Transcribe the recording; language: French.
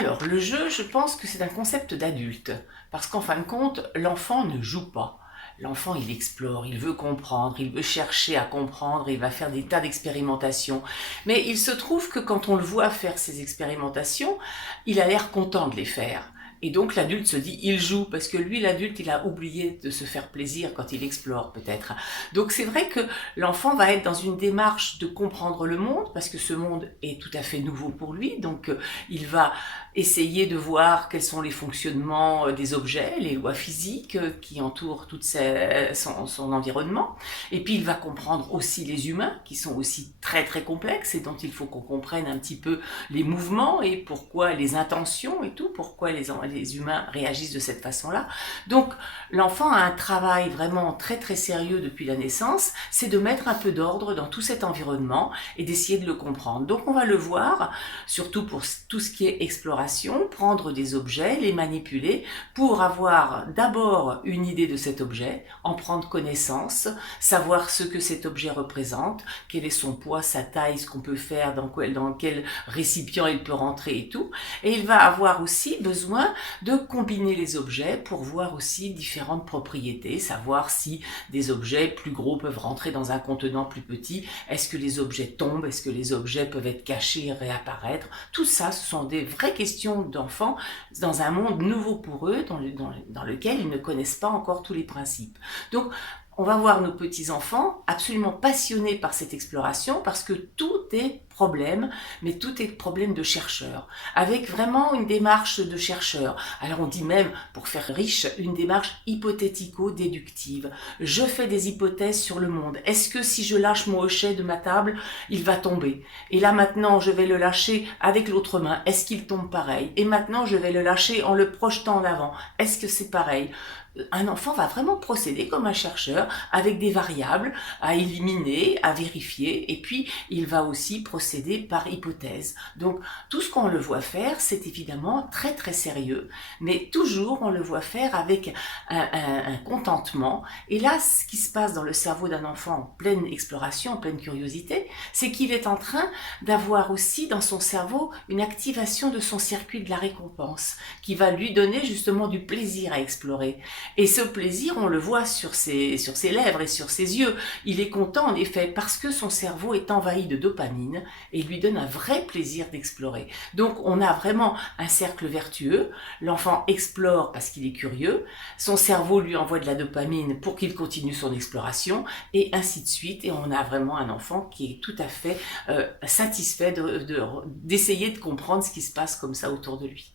Alors, le jeu, je pense que c'est un concept d'adulte, parce qu'en fin de compte, l'enfant ne joue pas. L'enfant, il explore, il veut comprendre, il veut chercher à comprendre, il va faire des tas d'expérimentations. Mais il se trouve que quand on le voit faire ces expérimentations, il a l'air content de les faire. Et donc l'adulte se dit, il joue, parce que lui, l'adulte, il a oublié de se faire plaisir quand il explore, peut-être. Donc c'est vrai que l'enfant va être dans une démarche de comprendre le monde, parce que ce monde est tout à fait nouveau pour lui, donc il va essayer de voir quels sont les fonctionnements des objets, les lois physiques qui entourent son environnement. Et puis il va comprendre aussi les humains, qui sont aussi très très complexes et dont il faut qu'on comprenne un petit peu les mouvements et pourquoi les intentions et tout, pourquoi les humains réagissent de cette façon-là. Donc l'enfant a un travail vraiment très très sérieux depuis la naissance, c'est de mettre un peu d'ordre dans tout cet environnement et d'essayer de le comprendre. Donc on va le voir, surtout pour tout ce qui est exploration, prendre des objets, les manipuler pour avoir d'abord une idée de cet objet, en prendre connaissance, savoir ce que cet objet représente, quel est son poids, sa taille, ce qu'on peut faire, dans quel récipient il peut rentrer et tout. Et il va avoir aussi besoin de combiner les objets pour voir aussi différentes propriétés, savoir si des objets plus gros peuvent rentrer dans un contenant plus petit, est-ce que les objets tombent, est-ce que les objets peuvent être cachés et réapparaître. Tout ça, ce sont des vraies questions d'enfants dans un monde nouveau pour eux, dans lequel ils ne connaissent pas encore tous les principes. Donc, on va voir nos petits-enfants absolument passionnés par cette exploration parce que tout est problème, mais tout est problème de chercheur, avec vraiment une démarche de chercheur. Alors on dit même, pour faire riche, une démarche hypothético-déductive. Je fais des hypothèses sur le monde. Est-ce que si je lâche mon hochet de ma table, il va tomber? Et là maintenant, je vais le lâcher avec l'autre main. Est-ce qu'il tombe pareil? Et maintenant, je vais le lâcher en le projetant en avant. Est-ce que c'est pareil? Un enfant va vraiment procéder comme un chercheur avec des variables à éliminer, à vérifier, et puis il va aussi procéder par hypothèse. Donc tout ce qu'on le voit faire, c'est évidemment très très sérieux, mais toujours on le voit faire avec un contentement. Et là, ce qui se passe dans le cerveau d'un enfant en pleine exploration, en pleine curiosité, c'est qu'il est en train d'avoir aussi dans son cerveau une activation de son circuit de la récompense, qui va lui donner justement du plaisir à explorer. Et ce plaisir, on le voit sur ses lèvres et sur ses yeux. Il est content en effet parce que son cerveau est envahi de dopamine et lui donne un vrai plaisir d'explorer. Donc on a vraiment un cercle vertueux. L'enfant explore parce qu'il est curieux. Son cerveau lui envoie de la dopamine pour qu'il continue son exploration et ainsi de suite. Et on a vraiment un enfant qui est tout à fait satisfait d'essayer de comprendre ce qui se passe comme ça autour de lui.